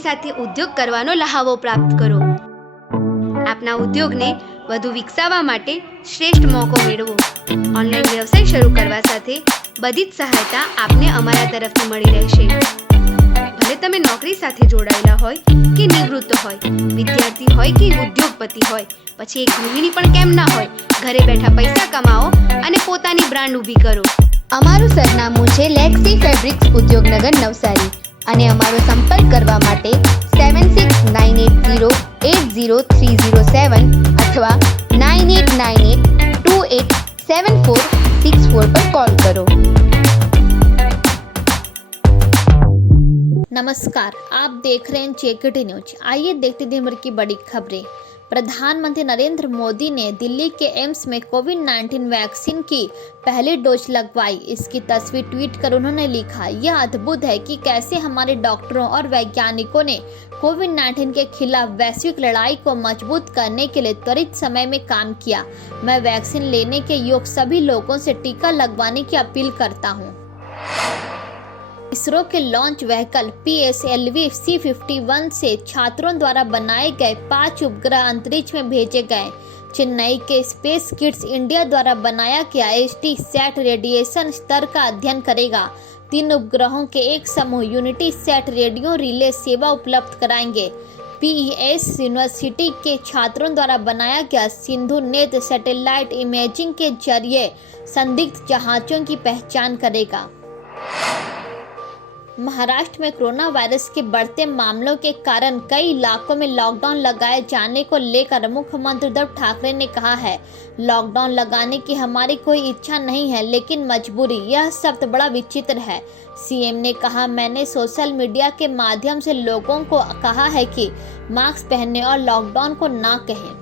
તેની સાથે ઉદ્યોગ કરવાનો લહાવો પ્રાપ્ત કરો. આપના ઉદ્યોગને વધુ વિકસાવવા માટે શ્રેષ્ઠ મોકો મેળવો. ઓનલાઈન વ્યવસાય શરૂ કરવા સાથે બધી જ સહાયતા આપને અમારા તરફથી મળી રહેશે. ભલે તમે નોકરી સાથે જોડાયેલા હોય કે નિવૃત્ત હોય, વિદ્યાર્થી હોય કે ઉદ્યોગપતિ હોય, પછી એક ગૃહિણી પણ કેમ ના હોય, ઘરે બેઠા પૈસા કમાઓ અને પોતાની બ્રાન્ડ ઊભી કરો. અમારું સરનામું છે લેક્સી ફેબ્રિક્સ ઉદ્યોગનગર નવસારી અને અમારો સંપર્ક કરવા માટે 7698080307 અથવા 9898287464 पर कॉल करो. नमस्कार, आप देख रहे हैं जेकेटी न्यूज. आइए देखते दिन भर की बड़ी खबरें. प्रधानमंत्री नरेंद्र मोदी ने दिल्ली के एम्स में कोविड-19 वैक्सीन की पहली डोज लगवाई. इसकी तस्वीर ट्वीट कर उन्होंने लिखा, यह अद्भुत है कि कैसे हमारे डॉक्टरों और वैज्ञानिकों ने कोविड-19 के खिलाफ वैश्विक लड़ाई को मजबूत करने के लिए त्वरित समय में काम किया. मैं वैक्सीन लेने के योग्य सभी लोगों से टीका लगवाने की अपील करता हूँ. इसरो के लॉन्च व्हीकल PSLV-C51 से छात्रों द्वारा बनाए गए 5 उपग्रह अंतरिक्ष में भेजे गए. चेन्नई के स्पेस किड्स इंडिया द्वारा बनाया गया HT-सैट रेडिएशन स्तर का अध्ययन करेगा. 3 उपग्रहों के एक समूह यूनिटी सैट रेडियो रिले सेवा उपलब्ध कराएंगे. PES यूनिवर्सिटी के छात्रों द्वारा बनाया गया सिंधु नेत सैटेलाइट इमेजिंग के जरिए संदिग्ध जहाजों की पहचान करेगा. महाराष्ट्र में कोरोना वायरस के बढ़ते मामलों के कारण कई इलाकों में लॉकडाउन लगाए जाने को लेकर मुख्यमंत्री उद्धव ठाकरे ने कहा है, लॉकडाउन लगाने की हमारी कोई इच्छा नहीं है, लेकिन मजबूरी. यह शब्द बड़ा विचित्र है. सीएम ने कहा, मैंने सोशल मीडिया के माध्यम से लोगों को कहा है कि मास्क पहने और लॉकडाउन को ना कहें.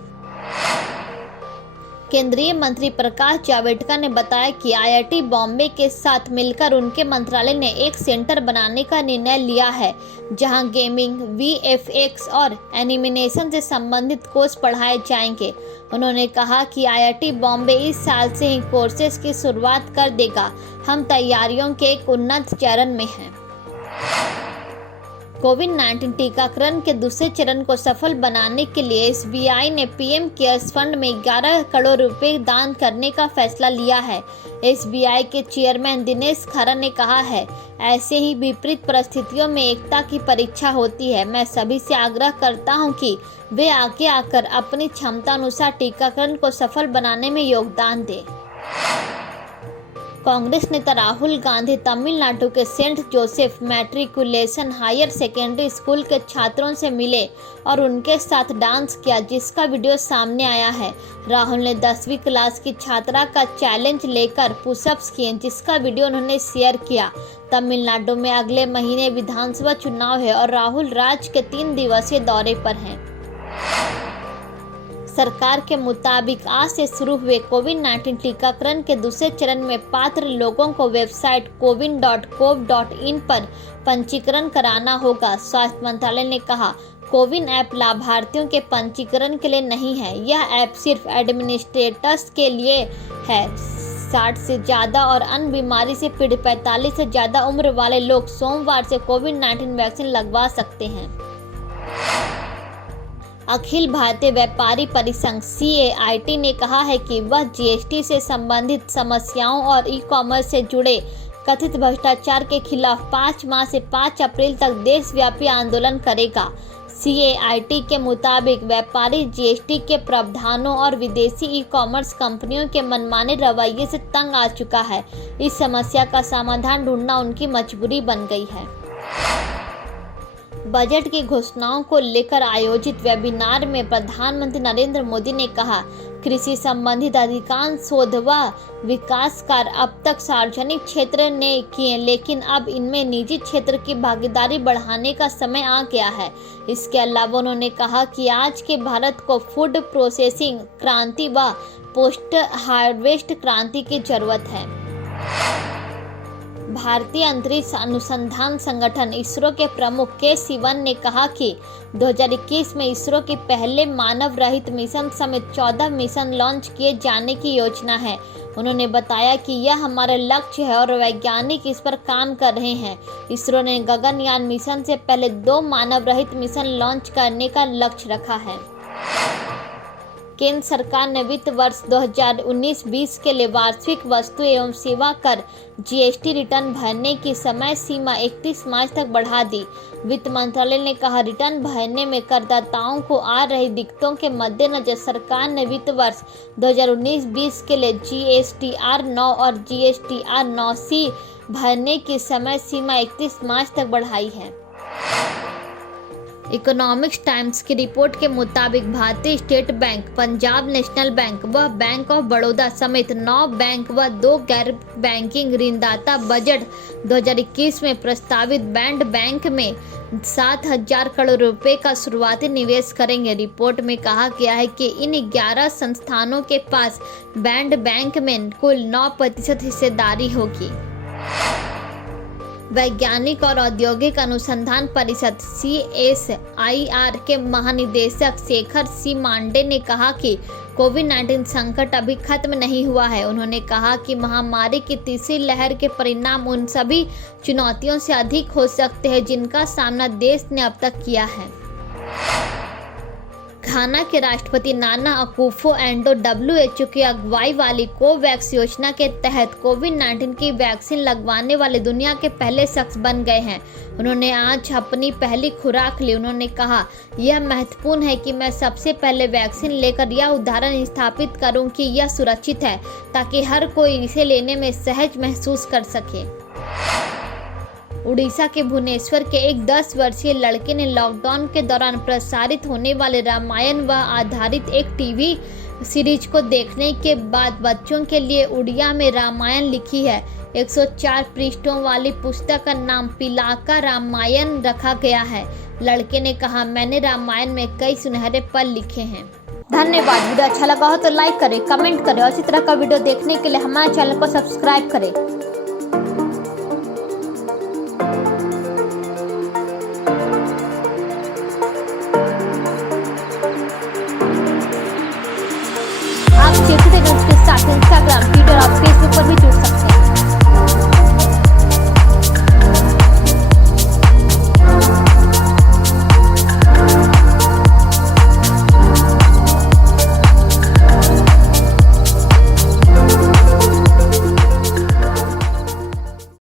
केंद्रीय मंत्री प्रकाश जावड़ेकर ने बताया कि IIT बॉम्बे के साथ मिलकर उनके मंत्रालय ने एक सेंटर बनाने का निर्णय लिया है, जहां गेमिंग, VFX और एनिमेशन से संबंधित कोर्स पढ़ाए जाएंगे. उन्होंने कहा कि IIT बॉम्बे इस साल से ही कोर्सेज की शुरुआत कर देगा. हम तैयारियों के एक उन्नत चरण में हैं. कोविड-19 टीकाकरण के दूसरे चरण को सफल बनाने के लिए SBI ने PM केयर्स फंड में 11 करोड़ रुपए दान करने का फैसला लिया है. SBI के चेयरमैन दिनेश खरा ने कहा है, ऐसे ही विपरीत परिस्थितियों में एकता की परीक्षा होती है. मैं सभी से आग्रह करता हूं कि वे आगे आकर अपनी क्षमता अनुसार टीकाकरण को सफल बनाने में योगदान दें. कांग्रेस नेता राहुल गांधी तमिलनाडु के saint Joseph matriculation higher secondary school के छात्रों से मिले और उनके साथ डांस किया, जिसका वीडियो सामने आया है. राहुल ने 10वीं क्लास की छात्रा का चैलेंज लेकर पुशअप्स किए, जिसका वीडियो उन्होंने शेयर किया. तमिलनाडु में अगले महीने विधानसभा चुनाव है और राहुल राज्य के 3 दिवसीय दौरे पर हैं. सरकार के मुताबिक आज से शुरू हुए कोविड-19 टीकाकरण के दूसरे चरण में पात्र लोगों को वेबसाइट cowin.gov.in पर पंजीकरण कराना होगा. स्वास्थ्य मंत्रालय ने कहा, कोविन ऐप लाभार्थियों के पंजीकरण के लिए नहीं है. यह ऐप सिर्फ एडमिनिस्ट्रेटर्स के लिए है. 60 से ज़्यादा और अन्य बीमारी से पीड़ित 45 से ज़्यादा उम्र वाले लोग सोमवार से कोविड-19 वैक्सीन लगवा सकते हैं. अखिल भारतीय व्यापारी परिसंघ CAIT ने कहा है कि वह GST से संबंधित समस्याओं और ई-कॉमर्स से जुड़े कथित भ्रष्टाचार के खिलाफ 5 मार्च से 5 अप्रैल तक देशव्यापी आंदोलन करेगा. CAIT के मुताबिक व्यापारी GST के प्रावधानों और विदेशी ई-कॉमर्स कंपनियों के मनमाने रवैये से तंग आ चुका है. इस समस्या का समाधान ढूंढना उनकी मजबूरी बन गई है. बजट की घोषणाओं को लेकर आयोजित वेबिनार में प्रधानमंत्री नरेंद्र मोदी ने कहा, कृषि संबंधित अधिकांश शोध व विकास कार्य अब तक सार्वजनिक क्षेत्र ने किए, लेकिन अब इनमें निजी क्षेत्र की भागीदारी बढ़ाने का समय आ गया है. इसके अलावा उन्होंने कहा कि आज के भारत को फूड प्रोसेसिंग क्रांति व पोस्ट हार्वेस्ट क्रांति की जरूरत है. भारतीय अंतरिक्ष अनुसंधान संगठन इसरो के प्रमुख के सिवन ने कहा कि 2021 में इसरो के पहले मानव रहित मिशन समेत 14 मिशन लॉन्च किए जाने की योजना है। उन्होंने बताया कि यह हमारा लक्ष्य है और वैज्ञानिक इस पर काम कर रहे हैं। इसरो ने गगनयान मिशन से पहले 2 मानव रहित मिशन लॉन्च करने का लक्ष्य रखा है। केंद्र सरकार ने वित्त वर्ष 2019-20 के लिए वार्षिक वस्तु एवं सेवा कर जीएसटी रिटर्न भरने की समय सीमा 31 मार्च तक बढ़ा दी। वित्त मंत्रालय ने कहा, रिटर्न भरने में करदाताओं को आ रही दिक्कतों के मद्देनजर सरकार ने वित्त वर्ष 2019-20 के लिए GSTR 9 और GSTR 9C भरने की समय सीमा 31 मार्च तक बढ़ाई है। इकोनॉमिक्स टाइम्स की रिपोर्ट के मुताबिक भारतीय state bank, Punjab national bank व बैंक ऑफ बड़ौदा समेत 9 बैंक व 2 गैर बैंकिंग ऋणदाता बजट 2021 में प्रस्तावित बैंड बैंक में 7,000 करोड़ रुपए का शुरुआती निवेश करेंगे। रिपोर्ट में कहा गया है कि इन 11 संस्थानों के पास बैंड बैंक में कुल 9% हिस्सेदारी होगी। वैज्ञानिक और औद्योगिक अनुसंधान परिषद CSIR के महानिदेशक शेखर सी मांडे ने कहा कि कोविड-19 संकट अभी खत्म नहीं हुआ है। उन्होंने कहा कि महामारी की तीसरी लहर के परिणाम उन सभी चुनौतियों से अधिक हो सकते हैं जिनका सामना देश ने अब तक किया है। घाना के राष्ट्रपति नाना अकुफो-एडो WHO की अगुवाई वाली कोवैक्स योजना के तहत कोविड-19 की वैक्सीन लगवाने वाले दुनिया के पहले शख्स बन गए हैं। उन्होंने आज अपनी पहली खुराक ली। उन्होंने कहा, यह महत्वपूर्ण है कि मैं सबसे पहले वैक्सीन लेकर यह उदाहरण स्थापित करूं कि यह सुरक्षित है, ताकि हर कोई इसे लेने में सहज महसूस कर सके। उड़ीसा के भुवनेश्वर के एक 10 वर्षीय लड़के ने लॉकडाउन के दौरान प्रसारित होने वाले रामायण व आधारित एक टीवी सीरीज को देखने के बाद बच्चों के लिए उड़िया में रामायण लिखी है। 104 पृष्ठों वाली पुस्तक का नाम पिलाका रामायण रखा गया है। लड़के ने कहा, मैंने रामायण में कई सुनहरे पल लिखे हैं। धन्यवाद। वीडियो अच्छा लगा हो तो लाइक करें, कमेंट करें और इसी तरह का वीडियो देखने के लिए हमारे चैनल को सब्सक्राइब करें। आप इंस्टाग्राम, ट्विटर और फेसबुक पर भी जुड़ सकते हैं।